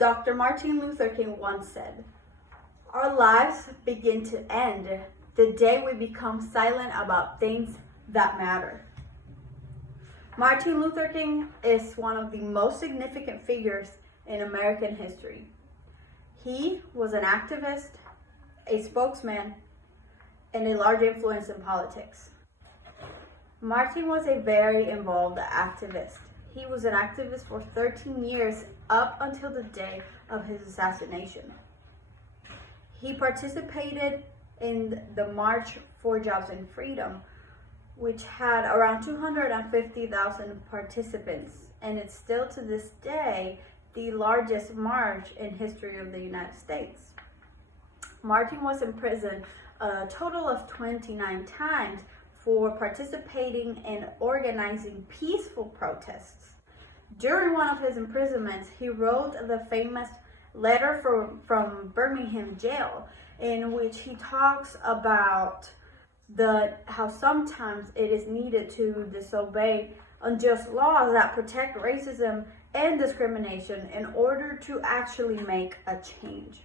Dr. Martin Luther King once said, "Our lives begin to end the day we become silent about things that matter." Martin Luther King is one of the most significant figures in American history. He was an activist, a spokesman, and a large influence in politics. Martin was a very involved activist. He was an activist for 13 years up until the day of his assassination. He participated in the March for Jobs and Freedom, which had around 250,000 participants, and it's still to this day the largest march in history of the United States. Martin was imprisoned a total of 29 times for participating in organizing peaceful protests. During one of his imprisonments, he wrote the famous letter from Birmingham jail, in which he talks about how sometimes it is needed to disobey unjust laws that protect racism and discrimination in order to actually make a change.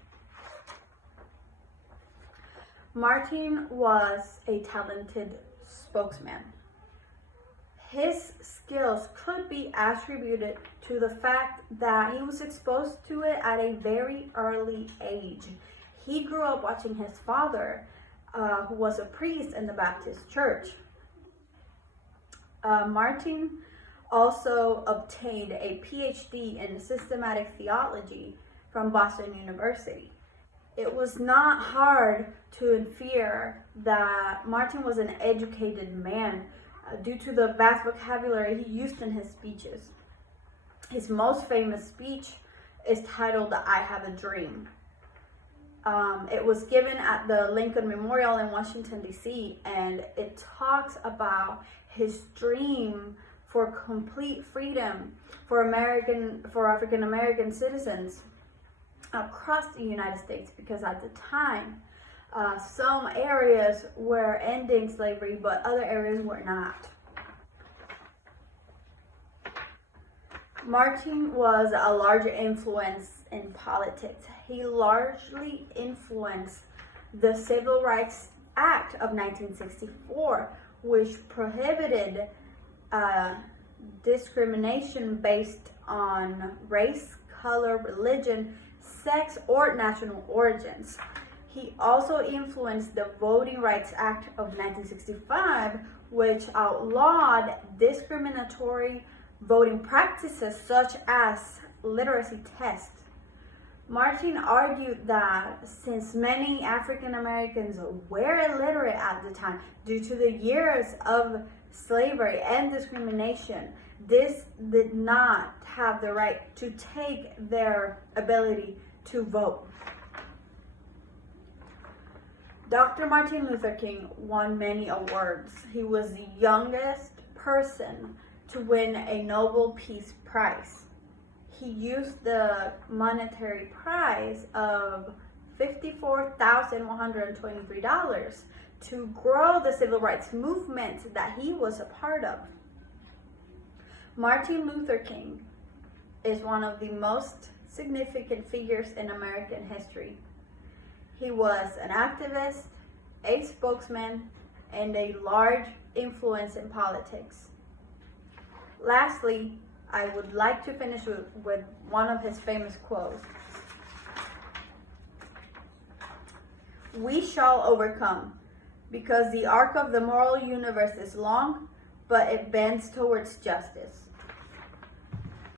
Martin was a talented spokesman. His skills could be attributed to the fact that he was exposed to it at a very early age. He grew up watching his father, who was a priest in the Baptist church. Martin also obtained a PhD in systematic theology from Boston University. It was not hard to infer that Martin was an educated man due to the vast vocabulary he used in his speeches. His most famous speech is titled "I Have a Dream." It was given at the Lincoln Memorial in Washington, D.C., and it talks about his dream for complete freedom for African American citizens across the United States, because at the time, some areas were ending slavery, but other areas were not. Martin was a large influence in politics. He largely influenced the Civil Rights Act of 1964, which prohibited discrimination based on race, color, religion, sex, or national origins. He also influenced the Voting Rights Act of 1965, which outlawed discriminatory voting practices such as literacy tests. Martin argued that since many African Americans were illiterate at the time due to the years of slavery and discrimination, this did not have the right to take their ability to vote. Dr. Martin Luther King won many awards. He was the youngest person to win a Nobel Peace Prize. He used the monetary prize of $54,123 to grow the civil rights movement that he was a part of. Martin Luther King is one of the most significant figures in American history. He was an activist, a spokesman, and a large influence in politics. Lastly, I would like to finish with one of his famous quotes. "We shall overcome, because the arc of the moral universe is long, but it bends towards justice.